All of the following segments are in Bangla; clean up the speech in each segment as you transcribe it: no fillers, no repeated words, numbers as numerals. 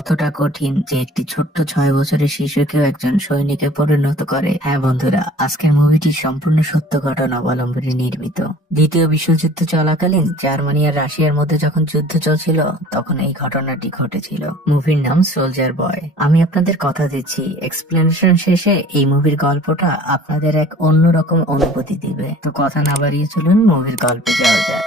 কতটা কঠিন যে একটি ছোট্ট 6 বছরের শিশুকেও একজন সৈনিকে পরিণত করে। হ্যাঁ বন্ধুরা, আজকের মুভিটি সম্পূর্ণ সত্য ঘটনা অবলম্বনে নির্মিত। দ্বিতীয় বিশ্বযুদ্ধ চলাকালীন জার্মানি আর রাশিয়ার মধ্যে যখন যুদ্ধ চলছিল, তখন এই ঘটনাটি ঘটেছিল। মুভির নাম সোলজার বয়। আমি আপনাদের কথা দিচ্ছি, এক্সপ্লেনেশন শেষে এই মুভির গল্পটা আপনাদের এক অন্যরকম অনুভূতি দিবে। তো কথা না বাড়িয়ে চলুন মুভির গল্পে যাওয়া যাক।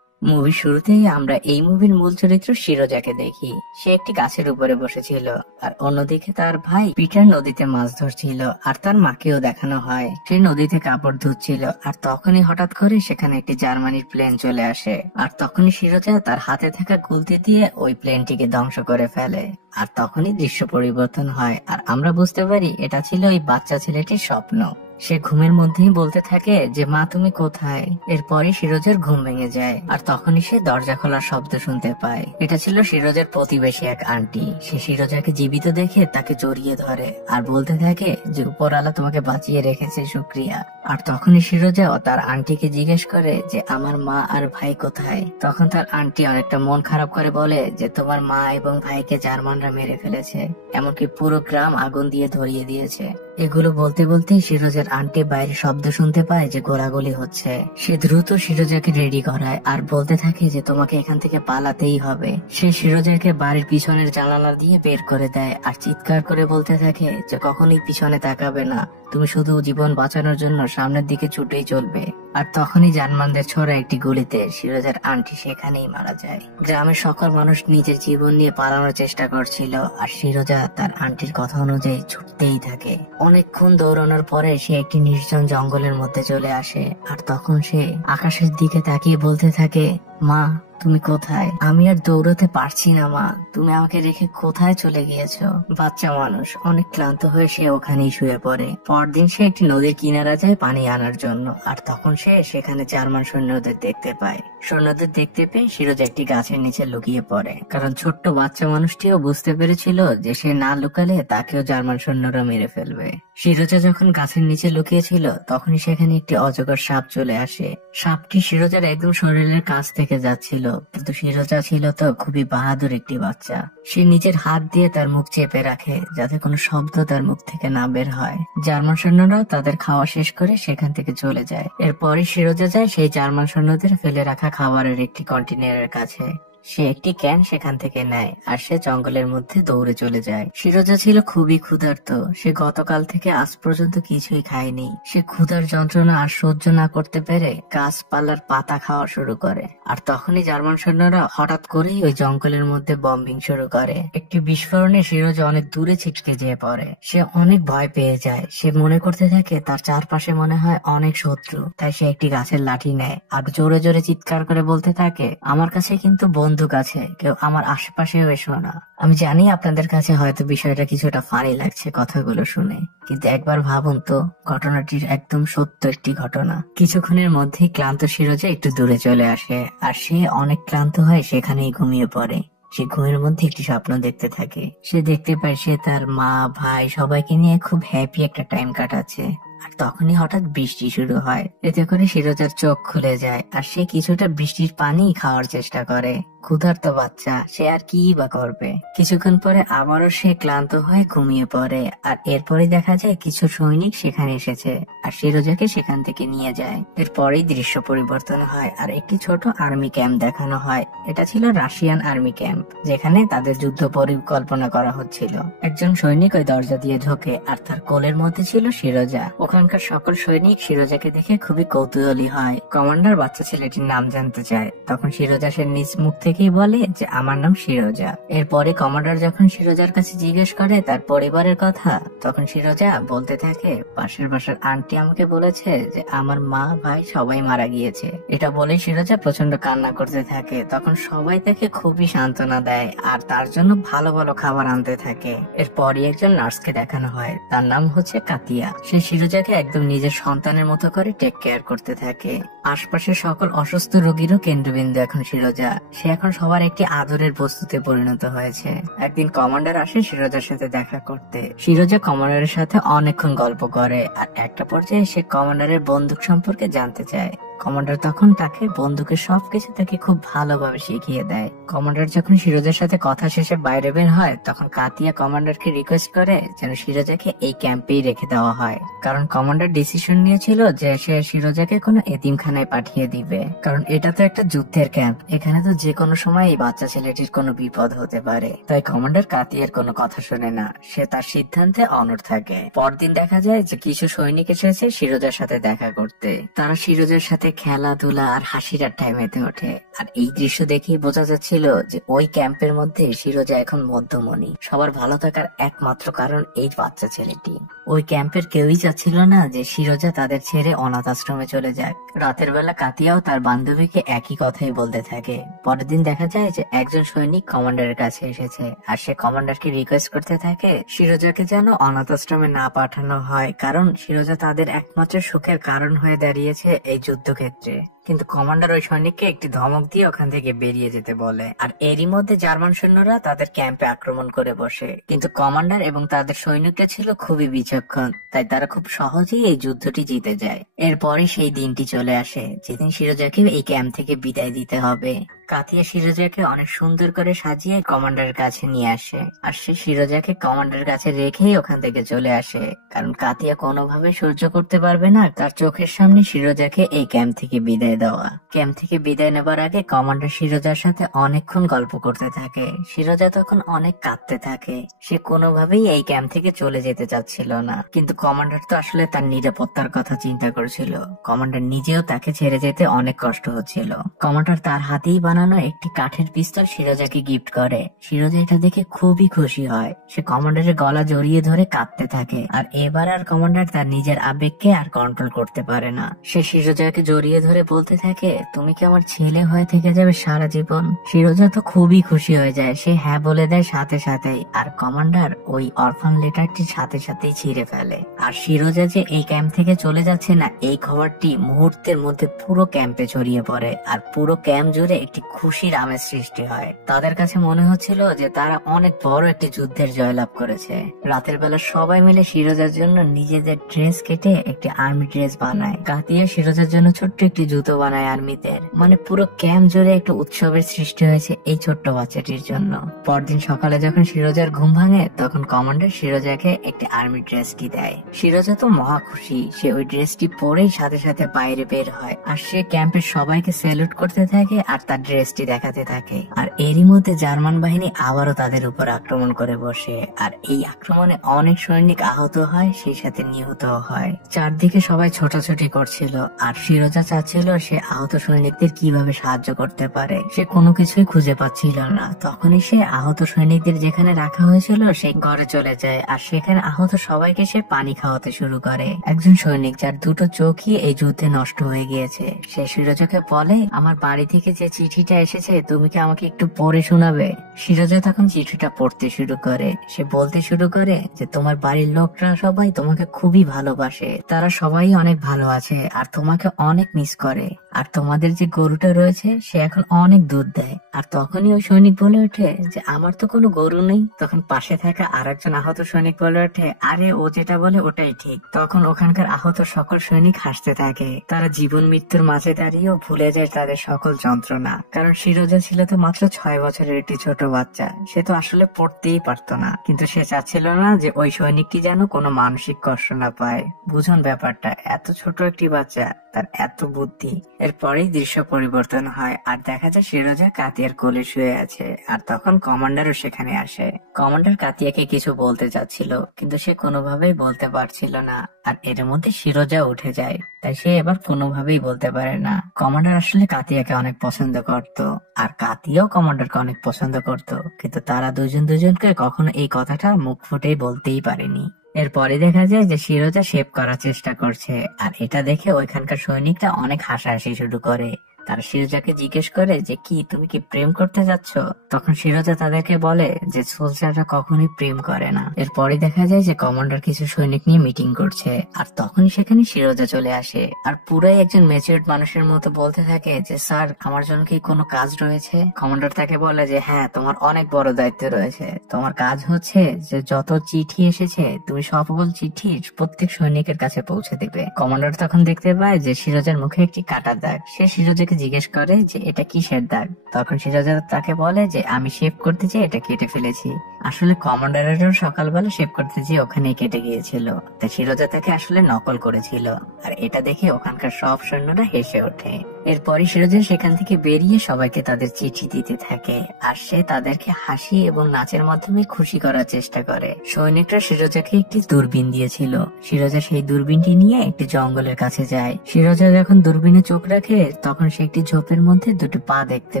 মুভির শুরুতেই আমরা এই মুভির মূল চরিত্র শিরোজাকে দেখি। সে একটি গাছের উপরে বসেছিল, আর অন্যদিকে তার ভাই পিটার নদীতে মাছ ধরছিল, আর তার মাকেও দেখানো হয় সে নদীতে কাপড় ধুচ্ছিল। আর তখনই হঠাৎ করে সেখানে একটি জার্মানির প্লেন চলে আসে, আর তখনই শিরোজা তার হাতে থাকা গুলতি দিয়ে ওই প্লেনটিকে ধ্বংস করে ফেলে। আর তখনই দৃশ্য পরিবর্তন হয়, আর আমরা বুঝতে পারি এটা ছিল ওই বাচ্চা ছেলেটির স্বপ্ন। সে ঘুমের মধ্যেই বলতে থাকে যে মা তুমি কোথায়। এরপরে শিরোজার ঘুম ভেঙে যায়, আর তখনই সে দরজা খোলার শব্দ শুনতে পায়। এটা ছিল শিরোজার প্রতিবেশী এক আন্টি। সে শিরোজাকে জীবিত দেখে তাকে জড়িয়ে ধরে আর বলতে থাকে যে উপরওয়ালা তোমাকে বাঁচিয়ে রেখেছে, শুক্রিয়া। আর তখনই শিরোজা তার আন্টিকে জিজ্ঞেস করে যে আমার মা আর ভাই কোথায়। তখন তার আন্টি অনেকটা মন খারাপ করে বলে যে তোমার মা এবং ভাইকে জার্মানরা মেরে ফেলেছে, এমনকি পুরো গ্রাম আগুন দিয়ে ধরিয়ে দিয়েছে। এগুলো বলতে বলতে শিরোজার আন্টি বাইরে শব্দ শুনতে পায় যে গোলাগুলি হচ্ছে। সে দ্রুত শিরোজাকে রেডি করায় আর বলতে থাকে যে তোমাকে এখান থেকে পালাতেই হবে। সে শিরোজাকে বাড়ির পিছনের জানালা দিয়ে বের করে দেয় আর চিৎকার করে বলতে থাকে যে কখনোই পিছনে তাকাবে না, তুমি শুধু জীবন বাঁচানোর জন্য সামনের দিকে ছুটেই চলবে। আর তখনই জার্মানদের ছোড়া একটি গুলিতে শিরোজার আন্টি সেখানেই মারা যায়। গ্রামের সকল মানুষ নিজের জীবন নিয়ে পালানোর চেষ্টা করছিল, আর শিরোজা তার আন্টির কথা অনুযায়ী ছুটতেই থাকে। অনেকক্ষণ দৌড়ানোর পরে সে একটি নির্জন জঙ্গলের মধ্যে চলে আসে, আর তখন সে আকাশের দিকে তাকিয়ে বলতে থাকে মা তুমি কোথায়? আমি আর দৌড়াতে পারছি না মা, তুমি আমাকে রেখে কোথায় চলে গিয়েছো? বাচ্চা মানুষ অনেক ক্লান্ত হয়ে সে ওখানেই শুয়ে পড়ে। পরদিন সে একটি নদীর কিনারা যায় পানি আনার জন্য, আর তখন সে সেখানে জার্মান সৈন্যদের দেখতে পায়। সৈন্যদের দেখতে পেয়ে শিরোজা একটি গাছের নিচে লুকিয়ে পড়ে, কারণ ছোট্ট বাচ্চা মানুষটিও বুঝতে পেরেছিল যে সে না লুকালে তাকেও জার্মান সৈন্যরা মেরে ফেলবে। শিরোজা যখন গাছের নিচে লুকিয়েছিল তখনই সেখানে একটি অজগর সাপ চলে আসে। সাপটি শিরোজার একদম শরীরের কাছ থেকে যাচ্ছিল, কিন্তু শিরোজা ছিল তো খুবই বাহাদুর একটি বাচ্চা। সে নিজের হাত দিয়ে তার মুখ চেপে রাখে যাতে কোনো শব্দ তার মুখ থেকে না বের হয়। জার্মান সৈন্যরাও তাদের খাওয়া শেষ করে সেখান থেকে চলে যায়। এরপরে শিরোজা যায় সেই জার্মান সৈন্যদের ফেলে রাখা খাবারের একটি কন্টেনারের কাছে। সে একটি ক্যান সেখান থেকে নেয় আর সে জঙ্গলের মধ্যে দৌড়ে চলে যায়। শিরোজা ছিল খুবই ক্ষুধার্ত। সে গতকাল থেকে আজ পর্যন্ত কিছুই খায়নি। সে ক্ষুধার যন্ত্রণা আর সহ্য না করতে পেরে গাছপালার পাতা খাওয়া শুরু করে। আর তখনই জার্মান সৈন্যরা হঠাৎ করেই ওই জঙ্গলের মধ্যে বম্বিং শুরু করে। একটি বিস্ফোরণে শিরোজা অনেক দূরে ছিটকে যেয়ে পড়ে। সে অনেক ভয় পেয়ে যায়। সে মনে করতে থাকে তার চারপাশে মনে হয় অনেক শত্রু। তাই সে একটি গাছের লাঠি নেয় আর জোরে জোরে চিৎকার করে বলতে থাকে আমার কাছে কিন্তু বন্দুক আছে, কেউ আমার আশেপাশেও এসো না। আমি জানি আপনাদের কাছে হয়তো বিষয়টা কিছুটা ফানি লাগছে কথাগুলো শুনে, কিন্তু একবার ভাবুন তো, ঘটনাটির একদম সত্য একটি ঘটনা। কিছুক্ষণের মধ্যেই ক্লান্ত শিরোজা একটু দূরে চলে আসে, আর সে অনেক ক্লান্ত হয় সেখানেই ঘুমিয়ে পড়ে। সে ঘুমের মধ্যে একটি স্বপ্ন দেখতে থাকে। সে দেখতে পায় সে তার মা ভাই সবাইকে নিয়ে খুব হ্যাপি একটা টাইম কাটাচ্ছে। আর তখনই হঠাৎ বৃষ্টি শুরু হয়। এতে করে শিরোজার চোখ খুলে যায়, আর সে কিছুটা বৃষ্টির পানি খাওয়ার চেষ্টা করে। ক্ষুধার্ত বাচ্চা, সে আর কি বা করবে। কিছুক্ষণ পরে আবারও সে ক্লান্ত হয়ে ঘুমিয়ে পড়ে, আর এরপরে দেখা যায় কিছু সৈনিক সেখানে এসেছে আর শিরোজাকে সেখান থেকে নিয়ে যায়। এরপরেই দৃশ্য পরিবর্তন হয় আর একটি ছোট আর্মি ক্যাম্প দেখানো হয়। এটা ছিল রাশিয়ান আর্মি ক্যাম্প, যেখানে তাদের যুদ্ধ পরিকল্পনা করা হচ্ছিল। একজন সৈনিক ওই দরজা দিয়ে ঢোকে, আর তার কোলের মধ্যে ছিল শিরোজা। ওখানকার সকল সৈনিক শিরোজাকে দেখে খুবই কৌতূহলী হয়। কমান্ডার বাচ্চা ছেলেটির নাম জানতে চায়। তখন শিরোজা সে নিজ মুখ থেকেই বলে যে আমার নাম শিরোজা। এরপরে কমান্ডার যখন শিরোজার কাছে জিজ্ঞেস করে তার পরিবারের কথা, তখন শিরোজা বলতে থাকে পাশের বাসার আন্টি আমাকে বলেছে যে আমার মা ভাই সবাই মারা গিয়েছে। এটা বলে শিরোজা প্রচন্ড কান্না করতে থাকে। তখন সবাই তাকে খুবই সান্ত্বনা দেয় আর তার জন্য ভালো ভালো খাবার আনতে থাকে। এরপরই একজন নার্সকে দেখানো হয়, তার নাম হচ্ছে কাতিয়া। সে শিরোজাকে একদম নিজের সন্তানের মতো করে টেক কেয়ার করতে থাকে। আশপাশের সকল অসুস্থ রোগীরও কেন্দ্রবিন্দু এখন শিরোজা। সে এখন সবার একটি আদরের বস্তুতে পরিণত হয়েছে। একদিন কমান্ডার আসে শিরোজার সাথে দেখা করতে। শিরোজা কমান্ডারের সাথে অনেকক্ষণ গল্প করে, আর একটা পর্যায়ে সে কমান্ডারের বন্দুক সম্পর্কে জানতে চায়। কমান্ডার তখন তাকে বন্দুকের সবকিছু তাকে খুব ভালোভাবে শিখিয়ে দেয়। কমান্ডার যখন সিরোজার সাথে কথা শেষে বাইরে বের হয়, তখন কাতিয়া কমান্ডারকে রিকোয়েস্ট করে যেন সিরোজাকে এই ক্যাম্পেই রেখে দেওয়া হয়, কারণ কমান্ডার ডিসিশন নিয়েছিল যে সে সিরোজাকে কোনো এতিমখানায় পাঠিয়ে দিবে, কারণ এটা তো একটা যুদ্ধের ক্যাম্প, এখানে তো যে কোনো সময় এই বাচ্চা ছেলেটির কোনো বিপদ হতে পারে। তাই কমান্ডার কাতিয়ার কোনো কথা শোনে না, সে তার সিদ্ধান্তে অনড় থাকে। পরদিন দেখা যায় যে কিছু সৈনিক এসেছে সিরোজার সাথে দেখা করতে। তারা সিরোজার সাথে খেলাধুলা আর হাসির আড্ডায় মেতে ওঠে। আর এই দৃশ্য দেখেই বোঝা যাচ্ছিল যে ওই ক্যাম্পের মধ্যে সিরোজা এখন মধ্যমণি, সবার ভালো থাকার একমাত্র কারণ এই বাচ্চা ছেলেটি। ওই ক্যাম্পের কেউই চাচ্ছিল না যে সিরোজা তাদের ছেড়ে অনাথ আশ্রমে চলে যাক। রাতের বেলা কাতিয়াও তার বান্ধবীকে একই কথাই বলতে থাকে। পরের দিন দেখা যায় যে একজন সৈনিক কমান্ডারের কাছে এসেছে, আর সে কমান্ডারকে রিকোয়েস্ট করতে থাকে সিরোজাকে যেন অনাথ আশ্রমে না পাঠানো হয়, কারণ সিরোজা তাদের একমাত্র সুখের কারণ হয়ে দাঁড়িয়েছে এই যুদ্ধক্ষেত্রে। কিন্তু কমান্ডার ওই সৈনিককে একটি ধমক দিয়ে ওখান থেকে বেরিয়ে যেতে বলে। আর এরই মধ্যে জার্মান সৈন্যরা তাদের ক্যাম্পে আক্রমণ করে বসে, কিন্তু কমান্ডার এবং তাদের সৈনিকরা ছিল খুবই বিচক্ষণ, তাই তারা খুব সহজেই এই যুদ্ধটি জিতে যায়। এরপরে সেই দিনটি চলে আসে যেদিন সিরোজাকে এই ক্যাম্প থেকে বিদায় দিতে হবে। কাতিয়া সিরোজাকে অনেক সুন্দর করে সাজিয়ে কমান্ডারের কাছে নিয়ে আসে, আর সে সিরোজাকে কমান্ডারের কাছে রেখেই ওখান থেকে চলে আসে, কারণ কাতিয়া কোনোভাবে সহ্য করতে পারবে না তার চোখের সামনে সিরোজাকে এই ক্যাম্প থেকে বিদায় দেওয়া। ক্যাম্প থেকে বিদায় নেবার আগে কমান্ডার সিরোজার সাথে অনেকক্ষণ গল্প করতে থাকে। সিরোজা তখন অনেক কাঁদতে থাকে, সে কোনোভাবেই এই ক্যাম্প থেকে চলে যেতে চাচ্ছিল না, কিন্তু কমান্ডার তো আসলে তার নিরাপত্তার কথা চিন্তা করছিল। কমান্ডার নিজেও তাকে ছেড়ে যেতে অনেক কষ্ট হচ্ছিল। কমান্ডার তার হাতেই বানানো একটি কাঠের পিস্তল সিরোজাকে গিফট করে। সিরোজা এটা দেখে খুবই খুশি হয়, সে কমান্ডারের গলা জড়িয়ে ধরে কাঁদতে থাকে। আর এবার আর কমান্ডার তার নিজের আবেগকে আর কন্ট্রোল করতে পারে না, সে সিরোজাকে জড়িয়ে ধরে বলতে থাকে, তুমি কি আমার ছেলে হয়ে থেকে যাবে সারা জীবন? সিরোজা তো খুবই খুশি হয়ে যায়, সে হ্যাঁ বলে দেয় সাথে সাথেই। আর কমান্ডার ওই অরফান লেটারটি সাথে সাথেই ছিঁড়ে ফেলে। আর সিরোজা যে এই ক্যাম্প থেকে চলে যাচ্ছে না, এই খবরটি মুহূর্তের মধ্যে পুরো ক্যাম্পে ছড়িয়ে পড়ে, আর পুরো ক্যাম্প জুড়ে একটি খুশির আমেজ সৃষ্টি হয়। তাদের কাছে মনে হচ্ছিল যে তারা অনেক বড় একটি যুদ্ধের জয়লাভ করেছে। রাতের বেলা সবাই মিলে সিরোজার জন্য নিজেদের ড্রেস কেটে একটি আর্মি ড্রেস বানায়। কাতিয়া সিরোজার জন্য ছোট্ট একটি জুতো বানায় আর্মিদের। মানে পুরো ক্যাম্প জুড়ে একটা উৎসবের সৃষ্টি হয়েছে এই ছোট্ট বাচ্চাটির জন্য। পরদিন সকালে যখন সিরোজার ঘুম ভাঙে, তখন কমান্ডার সিরোজাকে একটি আর্মি ড্রেসটি দেয়। সিরোজা তো মহা খুশি, সে ওই ড্রেসটি পরেই সাথে সাথে বাইরে বের হয়, আর সে ক্যাম্পের সবাইকে স্যালুট করতে থাকে আর তার ড্রেসটি দেখাতে থাকে। আর এরই মধ্যে জার্মান বাহিনী আবারও তাদের উপর আক্রমণ করে বসে, আর এই আক্রমণে অনেক সৈনিক আহত হয়, সেই সাথে নিহত হয়। চারদিকে সবাই ছোটাছুটি করছিল, আর সিরোজা চাচ্ছিল সে আহত সৈনিকদের কিভাবে সাহায্য করতে পারে। সে কোনো কিছুই খুঁজে পাচ্ছিল না। তখনই সে আহত সৈনিকদের যেখানে রাখা হয়েছিল সেই ঘরে চলে যায়, আর সেখানে আহত সবাইকে সে পানি খাওয়াতে শুরু করে। একজন সৈনিক যার দুটো চোখই এই যুদ্ধে নষ্ট হয়ে গিয়েছে, সে সিরোজাকে বলে, আমার বাড়ি থেকে যে চিঠিটা এসেছে তুমি কি আমাকে একটু পড়ে শোনাবে? সিরোজা তখন চিঠিটা পড়তে শুরু করে। সে বলতে শুরু করে যে তোমার বাড়ির লোকরা সবাই তোমাকে খুবই ভালোবাসে, তারা সবাই অনেক ভালো আছে আর তোমাকে অনেক মিস করে। আর তোমাদের যে গরুটা রয়েছে সে এখন অনেক দুধ দেয়। আর তখনই ওই সৈনিক বলে ওঠে যে আমার তো কোনো গরু নেই। তখন পাশে থাকা আর একজন আহত সৈনিক বলে ওঠে, আরে ও যেটা বলে ওটাই ঠিক। তখন ওখানকার আহত সকল সৈনিক হাসতে থাকে। তারা জীবন মৃত্যুর মাঝে দাঁড়িয়েও ভুলে যায় তাদের সকল যন্ত্রণা, কারণ সিরোজা ছিল তো মাত্র 6 বছরের একটি ছোট বাচ্চা, সে তো আসলে পড়তেই পারতো না। কিন্তু সে চাচ্ছিল না যে ওই সৈনিকটি যেন কোনো মানসিক কষ্ট না পায়। বুঝুন ব্যাপারটা, এত ছোট একটি বাচ্চা, তার এত বুদ্ধি। এরপরেই দৃশ্য পরিবর্তন হয়, আর দেখা যায় সিরোজা কাতিয়ার কোলে শুয়ে আছে। আর তখন কমান্ডারও সেখানে আসে। কমান্ডার কাতিয়াকে কিছু বলতে চাচ্ছিল, কিন্তু সে কোনোভাবেই বলতে পারছিল না। আর এর মধ্যে সিরোজা উঠে যায়, তাই সে এবার কোনোভাবেই বলতে পারে না। কমান্ডার আসলে কাতিয়াকে অনেক পছন্দ করত, আর কাতিয়াও কমান্ডারকে অনেক পছন্দ করত, কিন্তু তারা দুজনকে কখনো এই কথাটা মুখ ফুটে বলতেই পারেনি। এরপরে দেখা যায় যে সিরোজা শেভ করার চেষ্টা করছে, আর এটা দেখে ওইখানকার সৈনিকরা অনেক হাসাহাসি শুরু করে। তারা শিরোজাকে জিজ্ঞেস করে যে কি তুমি কি প্রেম করতে যাচ্ছ? তখন শিরোজা তাদেরকে বলে যে সোলজাররা কখনোই প্রেম করে না। এরপরে দেখা যায় যে কমান্ডার কিছু সৈনিক নিয়ে মিটিং করছে, আর তখনই সেখানে শিরোজা চলে আসে আর পুরাই একজন ম্যাচিউরড মানুষের মতো বলতে থাকে যে স্যার আমার জন্য কি কোনো কাজ রয়েছে? কমান্ডার তাকে বলে যে হ্যাঁ, তোমার অনেক বড় দায়িত্ব রয়েছে। তোমার কাজ হচ্ছে যে যত চিঠি এসেছে তুমি সকল চিঠি প্রত্যেক সৈনিকের কাছে পৌঁছে দিবে। কমান্ডার তখন দেখতে পায় যে শিরোজার মুখে একটি কাটার দাগ। সে শিরোজাকে জিজ্ঞেস করে যে এটা কিসের দাগ? তখন শিরোজা তাকে বলে যে আমি শেভ করতে চেয়ে এটা কেটে ফেলেছি। আসলে কমান্ডারেরও সকালবেলা শেভ করতে চেয়ে ওখানেই কেটে গিয়েছিল, তাই শিরোজা তাকে আসলে নকল করেছিল। আর এটা দেখে ওখানকার সব সৈন্যরা হেসে ওঠে। এরপরই শিরোজা সেখান থেকে বেরিয়ে সবাইকে তাদের চিঠি দিতে থাকে, আর সে তাদেরকে হাসি এবং নাচের মাধ্যমে খুশি করার চেষ্টা করে। সৈনিকরা শিরোজাকে একটি দূরবীন দিয়েছিল। শিরোজা সেই দূরবীনটি নিয়ে একটি জঙ্গলের কাছে যায়। শিরোজা যখন দূরবীনে চোখ রাখে তখন সে একটি ঝোপের মধ্যে দুটো পা দেখতে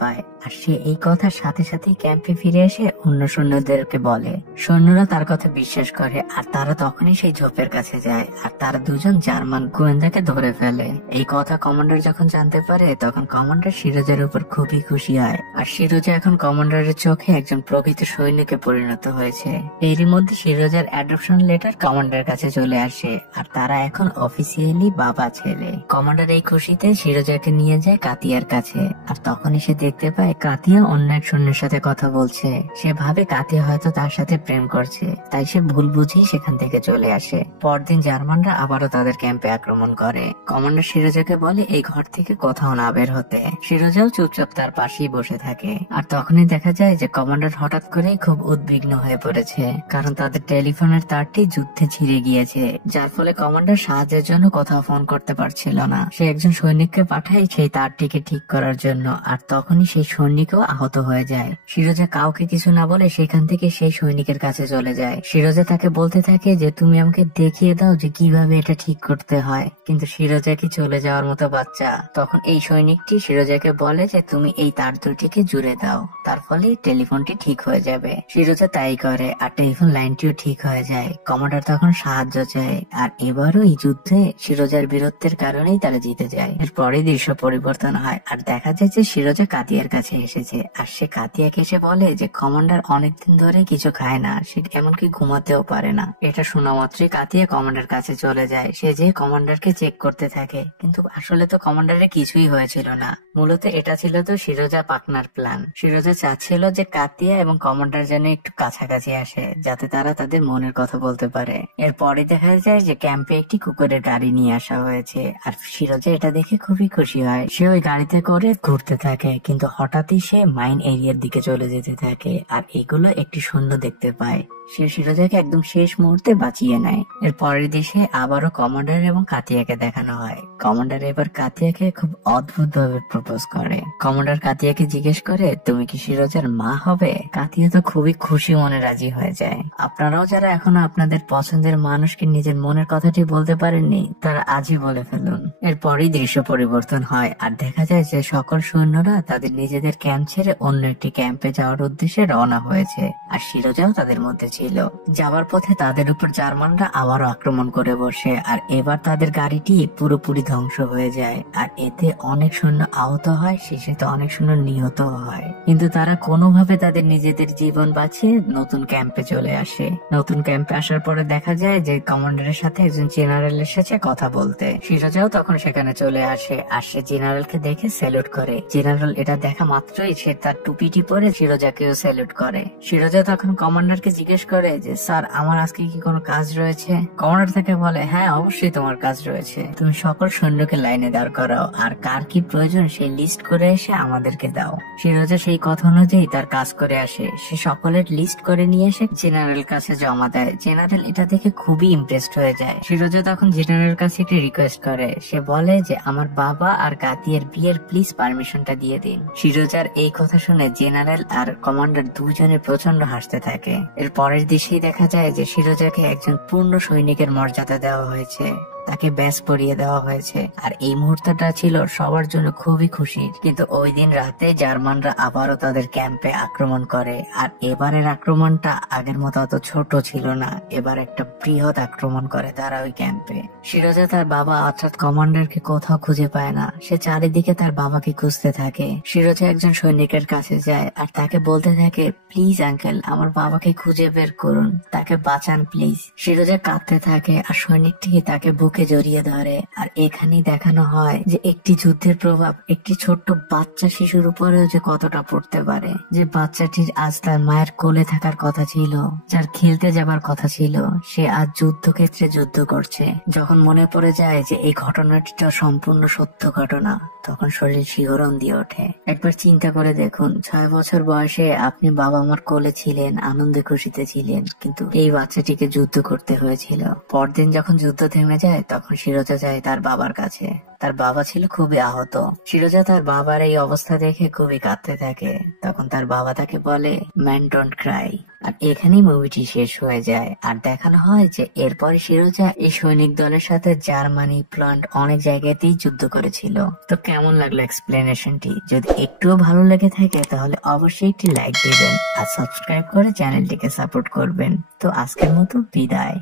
পায়, আর সে এই কথার সাথে সাথেই ক্যাম্পে ফিরে এসে অন্য সৈন্যদেরকে বলে। সৈন্যরা তার কথা বিশ্বাস করে আর তারা তখনই সেই ঝোপের কাছে যায়, আর তারা দুজন জার্মান গোয়েন্দাকে ধরে ফেলে। এই কথা কমান্ডার যখন জানতে পারে তখন কমান্ডার শিরোজার উপর খুবই খুশি হয়, আর শিরোজা এখন কমান্ডারের চোখে একজন প্রকৃত সৈনিকে পরিণত হয়েছে। এরই মধ্যে শিরোজার অ্যাডপশন লেটার কমান্ডারের কাছে চলে আসে, আর তারা এখন অফিসিয়ালি বাবা ছেলে। কমান্ডার এই খুশিতে শিরোজাকে নিয়ে যায় কাতিয়ার কাছে, আর তখনই সে দেখতে পায় কাতিয়া অন্য এক সৈন্যের সাথে কথা বলছে। সে ভাবে কাতিয়া হয়তো তার সাথে প্রেম করছে, তাই সে ভুল বুঝেই সেখান থেকে চলে আসে। পরদিন জার্মানরা আবারও তাদের ক্যাম্পে আক্রমণ করে। কমান্ডার শিরোজাকে বলে এই ঘর থেকে কোথাও না বের হতে। শিরোজাও চুপচাপ তার পাশেই বসে থাকে, আর তখনই দেখা যায় যে কমান্ডার হঠাৎ করেই খুব উদ্বিগ্ন হয়ে পড়েছে, কারণ তাদের টেলিফোনের তারটি যুদ্ধে ছিঁড়ে গিয়েছে, যার ফলে কমান্ডার সাহায্যের জন্য কোথাও ফোন করতে পারছিল না। সে একজন সৈনিককে পাঠায় সেই তারটিকে ঠিক করার জন্য, আর তখনই সেই সৈনিকও আহত হয়ে যায়। শিরোজা কাউকে কিছু না বলে সেখান থেকে সেই সৈনিকের কাছে চলে যায়। শিরোজা তাকে বলতে থাকে যে তুমি আমাকে দেখিয়ে দাও যে কিভাবে এটা ঠিক করতে হয়, কিন্তু শিরোজা কি চলে যাওয়ার মতো বাচ্চা। তখন এই সৈনিকটি শিরোজাকে বলে যে তুমি এই তার দুটিকে জুড়ে দাও, তার ফলে টেলিফোনটি ঠিক হয়ে যাবে। শিরোজা তাই করে, আর টেলিফোন লাইনটিও ঠিক হয়ে যায়। কমান্ডার তখন সাহায্য চায়, আর এবারও এই যুদ্ধে শিরোজার বীরত্বের কারণেই তারা জিতে যায়। এরপরে দৃশ্য পরিবর্তন হয়, আর দেখা যায় যে শিরোজা কাতিয়ার কাছে এসেছে, আর সে কাতিয়াকে এসে বলে যে কমান্ডার অনেকদিন ধরে কিছু খায় না, সে এমনকি ঘুমাতেও পারে না। এটা শোনা মাত্রই কাতিয়া কমান্ডার কাছে চলে যায়। সে যে কমান্ডারকে চেক করতে থাকে, কিন্তু আসলে তো কমান্ডারের কিছুই হয়েছিল না। মূলত এটা ছিল তো শিরোজা পাকনার প্ল্যান। শিরোজা চাচ্ছিল যে কাতিয়া এবং কমান্ডার যেন একটু কাছাকাছি আসে, যাতে তারা তাদের মনের কথা বলতে পারে। এরপরে দেখা যায় যে ক্যাম্পে একটি কুকুরের গাড়ি নিয়ে আসা হয়েছে, আর শিরোজা এটা দেখে খুবই খুশি হয়। সে ওই গাড়িতে করে ঘুরতে থাকে, কিন্তু হঠাৎই সে মাইন এরিয়ার দিকে চলে যেতে থাকে, আর এগুলো একটি সৈন্য দেখতে পায়। সে শিরোজাকে একদম শেষ মুহূর্তে বাঁচিয়ে নেয়। এর পরের দেশে আবারও কমান্ডার এবং কাতিয়াকে দেখানো হয়। কমান্ডার এবার কাতিয়াকে খুব অদ্ভুত ভাবে প্রপোজ করে। কমান্ডার কাতিয়াকে জিজ্ঞেস করে তুমি কি শিরোজার মা হবে? কাতিয়া তো খুবই খুশি মনে রাজি হয়ে যায়। আপনারাও যারা এখনো আপনাদের পছন্দের মানুষকে নিজের মনের কথাটি বলতে পারেননি, তারা আজই বলে ফেলুন। এরপরই দৃশ্য পরিবর্তন হয়, আর দেখা যায় যে সকল সৈন্যরা তাদের নিজেদের ক্যাম্প ছেড়ে অন্য একটি ক্যাম্পে যাওয়ার উদ্দেশ্যে রওনা হয়েছে, আর শিরোজাও তাদের মধ্যে ছিল। যাওয়ার পথে তাদের উপর জার্মানরা আবারও আক্রমণ করে বসে, আর এবার তাদের গাড়িটি পুরোপুরি ধ্বংস হয়ে যায়, আর এতে অনেক সৈন্য আহত হয়, শেষে তো অনেক সৈন্য নিহত হয়। কিন্তু তারা কোনোভাবে তাদের নিজেদের জীবন বাঁচিয়ে নতুন ক্যাম্পে চলে আসে। নতুন ক্যাম্পে আসার পরে দেখা যায় যে কমান্ডারের সাথে একজন জেনারেল এসেছে কথা বলতে। শিরোজাও তখন সেখানে চলে আসে, আর সে জেনারেলকে দেখে স্যালুট করে। জেনারেল এটা দেখা মাত্রই সে তার টুপিটি পরে শিরোজাকেও স্যালুট করে। শিরোজা তখন কমান্ডারকে জিজ্ঞেস করে যে স্যার আমার আজকে কি কোনো কাজ রয়েছে? কমান্ডার থেকে বলে হ্যাঁ অবশ্যই তোমার কাজ রয়েছে, তুমি সকল সৈন্যকে লাইনে দাঁড় করাও, আর কার কি প্রয়োজন সেই লিস্ট করে এসে আমাদেরকে দাও। শিরোজা সেই কথা অনুযায়ী তার কাজ করে আসে। সে সকলের লিস্ট করে নিয়ে এসে জেনারেল কাছে জমা দেয়। জেনারেল এটা দেখে খুবই ইমপ্রেসড হয়ে যায়। শিরোজা তখন জেনারেল কাছে একটি রিকোয়েস্ট করে। সে বলে যে আমার বাবা আর কাতিয়ার বিয়ের প্লিজ পারমিশনটা দিয়ে দিন। শিরোজার এই কথা শুনে জেনারেল আর কমান্ডার দুজনে প্রচন্ড হাসতে থাকে। এর পরের দৃশ্যেই দেখা যায় যে শিরোজাকে একজন পূর্ণ সৈনিকের মর্যাদা দেওয়া হয়েছে। তাকে ব্যাস পরিয়ে দেওয়া হয়েছে। আর এই মুহূর্তটা ছিল সবার জন্য খুবই খুশির। কিন্তু ওই দিন রাতে জার্মানরা আবারও তাদের ক্যাম্পে আক্রমণ করে। আর এবারের আক্রমণটা আগের মতো অত ছোট ছিল না, এবার একটা বৃহৎ আক্রমণ করে তারা ওই ক্যাম্পে। শিরোজা তার বাবা অর্থাৎ কমান্ডারকে কোথাও খুঁজে পায় না। সে চারিদিকে তার বাবাকে খুঁজতে থাকে। শিরোজা একজন সৈনিকের কাছে যায় আর তাকে বলতে থাকে, প্লিজ আঙ্কেল, আমার বাবাকে খুঁজে বের করুন, তাকে বাঁচান প্লিজ। শিরোজা কাঁদতে থাকে আর সৈনিকটি তাকে বুকে জড়িয়ে ধরে। আর এখানেই দেখানো হয় যে একটি যুদ্ধের প্রভাব একটি ছোট্ট বাচ্চা শিশুর উপরেও যে কতটা পড়তে পারে। যে বাচ্চাটির আজ তার মায়ের কোলে থাকার কথা ছিল, যার খেলতে যাবার কথা ছিল, সে আজ যুদ্ধক্ষেত্রে যুদ্ধ করছে। যখন মনে পড়ে যায় যে এই ঘটনাটিটা সম্পূর্ণ সত্য ঘটনা, তখন শরীর শিহরণ দিয়ে ওঠে। একবার চিন্তা করে দেখুন, 6 বছর বয়সে আপনি বাবা মার কোলে ছিলেন, আনন্দে খুশিতে ছিলেন, কিন্তু এই বাচ্চাটিকে যুদ্ধ করতে হয়েছিল। পরদিন যখন যুদ্ধ থেমে যায়, তখন শিরোজা যায় তার বাবার কাছে। তার বাবা ছিল খুবই আহত। শিরোজা তার বাবার এই অবস্থা দেখে খুবই কাঁদতে থাকে। তখন তার বাবা তাকে বলে, ম্যান ডোন্ট ক্রাই। আর এখানেই মুভিটি শেষ হয়ে যায়। আর দেখানো হয় যে এরপরে শিরোজা এই সৈনিক দলের সাথে জার্মানি, পোল্যান্ড অনেক জায়গাতেই যুদ্ধ করেছিল। তো কেমন লাগলো এক্সপ্লেনেশনটি? যদি একটুও ভালো লেগে থাকে তাহলে অবশ্যই একটি লাইক দিবেন আর সাবস্ক্রাইব করে চ্যানেলটিকে সাপোর্ট করবেন। তো আজকের মতো বিদায়।